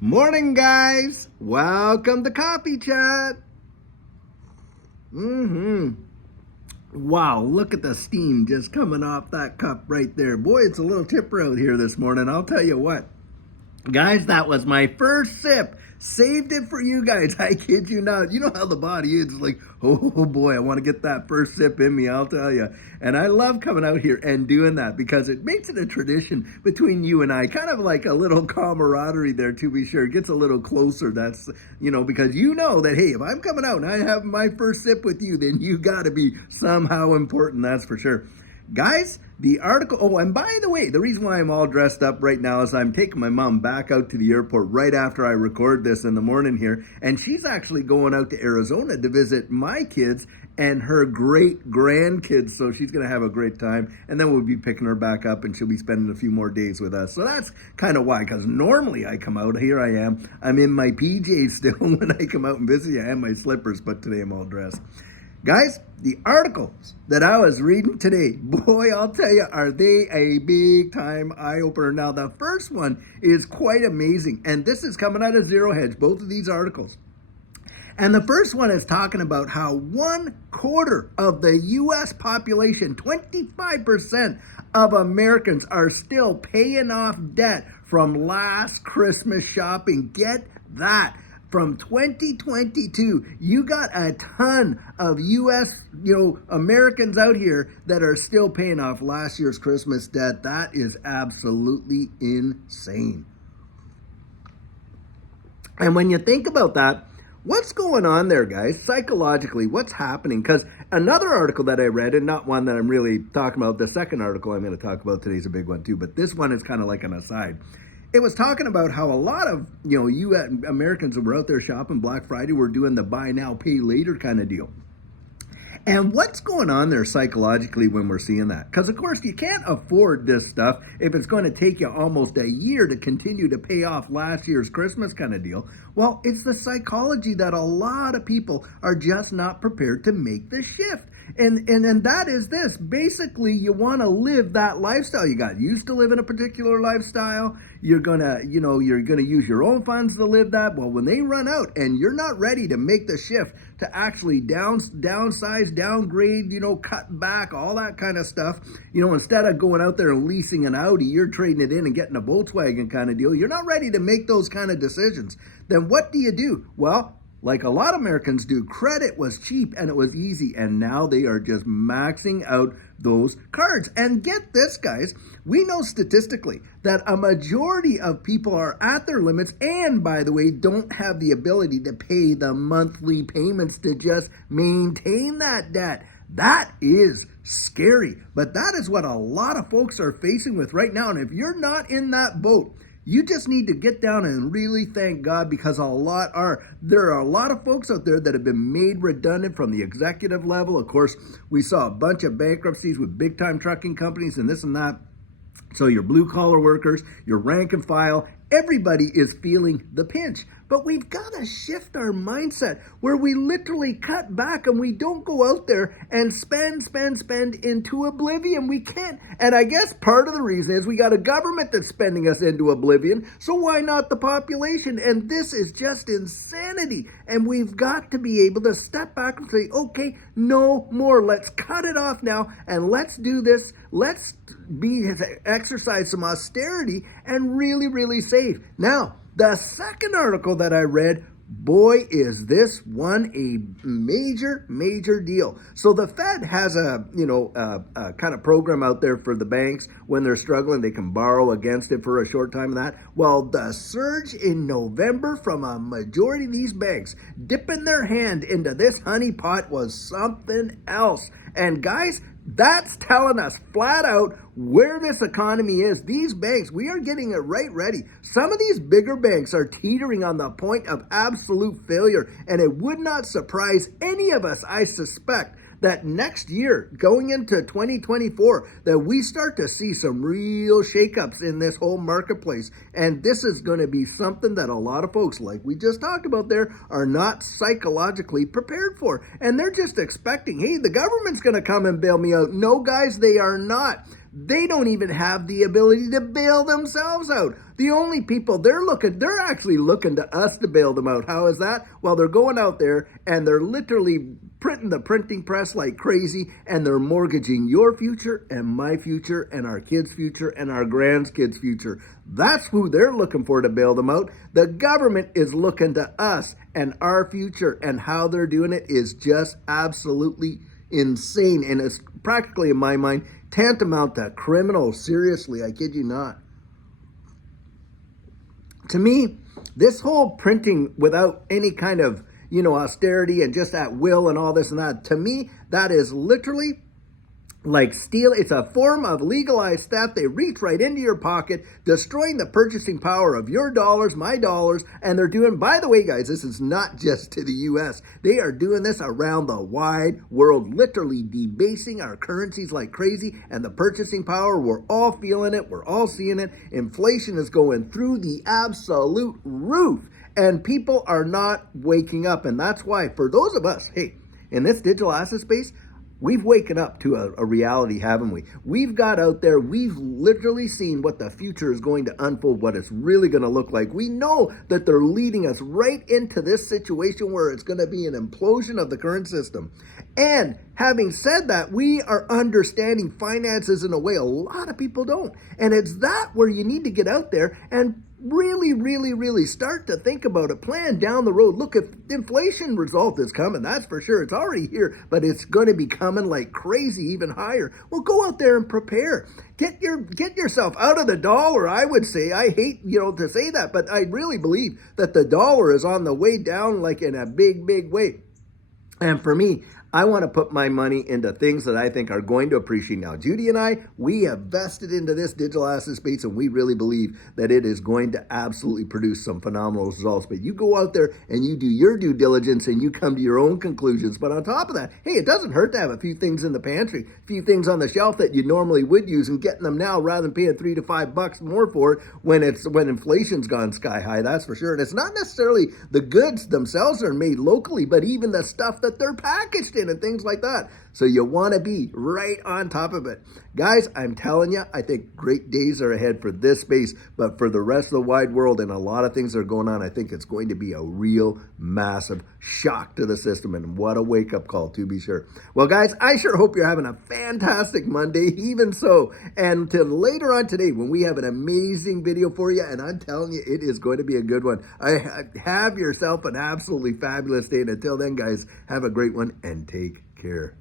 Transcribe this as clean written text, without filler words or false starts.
Morning, guys. Welcome to Coffee Chat. Wow, look at the steam just coming off that cup right there. Boy, it's a little chipper out here this morning. I'll tell you what. Guys, that was my first sip. Saved it for you guys. I kid you not. You know how the body is like, oh boy, I want to get that first sip in me, I'll tell you. And I love coming out here and doing that because it makes it a tradition between you and I. Kind of like a little camaraderie there, to be sure. It gets a little closer. That's, because you know that, hey, if I'm coming out and I have my first sip with you, then you got to be somehow important. That's for sure. Guys, the article, oh, and by the way, the reason why I'm all dressed up right now is I'm taking my mom back out to the airport right after I record this in the morning here, and she's actually going out to Arizona to visit my kids and her great grandkids, so she's going to have a great time, and then we'll be picking her back up, and she'll be spending a few more days with us. So that's kind of why, because normally I come out, here I am, I'm in my PJs still when I come out and visit you. I have my slippers, but today I'm all dressed. Guys, the articles that I was reading today, boy, I'll tell you, are they a big time eye-opener. Now, the first one is quite amazing, and this is coming out of Zero Hedge, both of these articles. And the first one is talking about how 1/4 of the U.S. population, 25% of Americans, are still paying off debt from last Christmas shopping. Get that. From 2022, you got a ton of U.S., Americans out here that are still paying off last year's Christmas debt. That is absolutely insane. And when you think about that, what's going on there, guys? Psychologically, what's happening? Because another article that I read, and not one that I'm really talking about, the second article I'm going to talk about today is a big one too, but this one is kind of like an aside. It was talking about how a lot of, you Americans that were out there shopping Black Friday were doing the buy now, pay later kind of deal. And what's going on there psychologically when we're seeing that? Because, of course, you can't afford this stuff if it's going to take you almost a year to continue to pay off last year's Christmas kind of deal. Well, it's the psychology that a lot of people are just not prepared to make the shift. And that is this. Basically, you want to live that lifestyle. You got used to living a particular lifestyle. You're gonna use your own funds to live that. Well, when they run out and you're not ready to make the shift to actually downsize, downgrade, cut back, all that kind of stuff. Instead of going out there and leasing an Audi, you're trading it in and getting a Volkswagen kind of deal. You're not ready to make those kind of decisions. Then what do? Well, like a lot of Americans do, credit was cheap and it was easy, and now they are just maxing out those cards. And get this, guys, we know statistically that a majority of people are at their limits and, by the way, don't have the ability to pay the monthly payments to just maintain that debt. That is scary, but that is what a lot of folks are facing with right now. And if you're not in that boat, you just need to get down and really thank God, because there are a lot of folks out there that have been made redundant from the executive level. Of course, we saw a bunch of bankruptcies with big time trucking companies and this and that. So your blue collar workers, your rank and file, everybody is feeling the pinch. But we've got to shift our mindset where we literally cut back and we don't go out there and spend into oblivion. We can't. And I guess part of the reason is we got a government that's spending us into oblivion. So why not the population? And this is just insanity. And we've got to be able to step back and say, okay, no more. Let's cut it off now and let's do this. Let's exercise some austerity and really save. Now, the second article that I read, boy, is this one a major deal. So the Fed has a kind of program out there for the banks when they're struggling. They can borrow against it for a short time. That, well, the surge in November from a majority of these banks dipping their hand into this honey pot was something else. And guys, that's telling us flat out where this economy is. These banks, we are getting it right ready. Some of these bigger banks are teetering on the point of absolute failure, and it would not surprise any of us, I suspect, that next year, going into 2024, that we start to see some real shakeups in this whole marketplace. And this is going to be something that a lot of folks, like we just talked about there, are not psychologically prepared for. And they're just expecting, hey, the government's going to come and bail me out. No, guys, they are not. they don't even have the ability to bail themselves out. The only people they're actually looking to us to bail them out. How is that? Well, they're going out there and they're literally printing the printing press like crazy, and they're mortgaging your future and my future and our kids' future and our grandkids' future. That's who they're looking for to bail them out. The government is looking to us and our future, and how they're doing it is just absolutely insane. And it's practically, in my mind, tantamount to criminal. Seriously, I kid you not. To me, this whole printing without any kind of, austerity and just at will and all this and that, to me, that is literally like steal. It's a form of legalized theft. They reach right into your pocket, destroying the purchasing power of your dollars, my dollars, and they're doing, by the way, guys, this is not just to the US. They are doing this around the wide world, literally debasing our currencies like crazy, and the purchasing power, we're all feeling it. We're all seeing it. Inflation is going through the absolute roof, and people are not waking up. And that's why, for those of us, hey, in this digital asset space, we've waken up to a reality, haven't we? We've got out there, we've literally seen what the future is going to unfold, what it's really going to look like. We know that they're leading us right into this situation where it's going to be an implosion of the current system. And having said that, we are understanding finances in a way a lot of people don't. And it's that where you need to get out there and really start to think about it, plan down the road. Look, if the inflation result is coming, that's for sure. It's already here, but it's going to be coming like crazy, even higher. Well, go out there and prepare. Get yourself out of the dollar, I would say. I hate, to say that, but I really believe that the dollar is on the way down, like in a big way. And for me, I want to put my money into things that I think are going to appreciate. Now, Judy and I, we have vested into this digital asset space, and we really believe that it is going to absolutely produce some phenomenal results. But you go out there and you do your due diligence and you come to your own conclusions. But on top of that, hey, it doesn't hurt to have a few things in the pantry, a few things on the shelf that you normally would use, and getting them now rather than paying $3 to $5 more for it when inflation's gone sky high. That's for sure. And it's not necessarily the goods themselves are made locally, but even the stuff that they're packaged in and things like that. So you want to be right on top of it. Guys, I'm telling you, I think great days are ahead for this space, but for the rest of the wide world and a lot of things that are going on, I think it's going to be a real massive shock to the system, and what a wake-up call, to be sure. Well, guys, I sure hope you're having a fantastic Monday, even so. And until later on today, when we have an amazing video for you, and I'm telling you, it is going to be a good one. Have yourself an absolutely fabulous day, and until then, guys, have a great one and take care.